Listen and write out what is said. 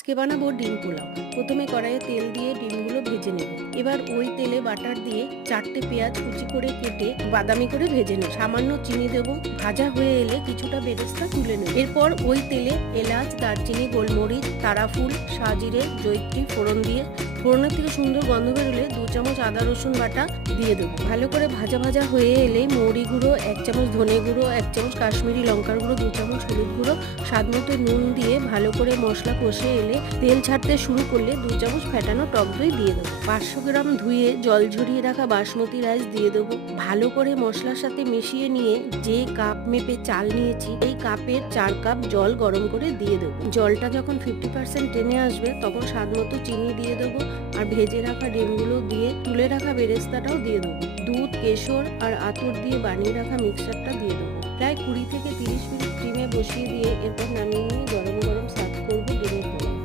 আজকে বানাবো ডিম পোলাও। প্রথমে কড়াইয়ে তেল দিয়ে ডিমগুলো ভেজে নেব। এবার ওই তেলে বাটার দিয়ে 4টে পেঁয়াজ কুচি করে কেটে বাদামি করে ভেজে নেব। সামান্য চিনি দেব। ভাজা হয়ে এলে কিছুটা বেরেস্তা তুলে নেব। এরপর ওই তেলে এলাচ, দারচিনি, গোলমরিচ, তারাফুল, সাজিরে, জয়িত্রী ফোড়ন দিয়ে ফোড়নের থেকে সুন্দর গন্ধ বেরোলে 2 চামচ আদা রসুন বাটা দিয়ে দেবো। ভালো করে ভাজা ভাজা হয়ে এলে মৌরি গুঁড়ো 1 চামচ, ধনে গুঁড়ো 1 চামচ, কাশ্মীরি লঙ্কার গুঁড়ো 2 চামচ, হলুদ গুঁড়ো স্বাদ মতো নুন দিয়ে ভালো করে মশলা কষে এলে তেল ছাড়তে শুরু করলে 2 চামচ ফেটানো টক দই দিয়ে দেবো। 500 গ্রাম ধুয়ে জল ঝরিয়ে রাখা বাসমতি রাইস দিয়ে দেবো। ভালো করে মশলার সাথে মিশিয়ে নিয়ে যে কাপ মেপে চাল নিয়েছি এই কাপের 4 কাপ জল গরম করে দিয়ে দেবো। জলটা যখন 50% টেনে আসবে তখন স্বাদ মতো চিনি দিয়ে দেবো আর ভেজে রাখা ডিমগুলো দিয়ে তুলে রাখা বেরেস্তাটাও দিয়ে দেবো। দুধ, কেশর আর আতর দিয়ে বানিয়ে রাখা মিক্সচারটা দিয়ে দেবো। প্রায় 20 থেকে 30 মিনিট ডিমে বসিয়ে দিয়ে এরপর নামিয়ে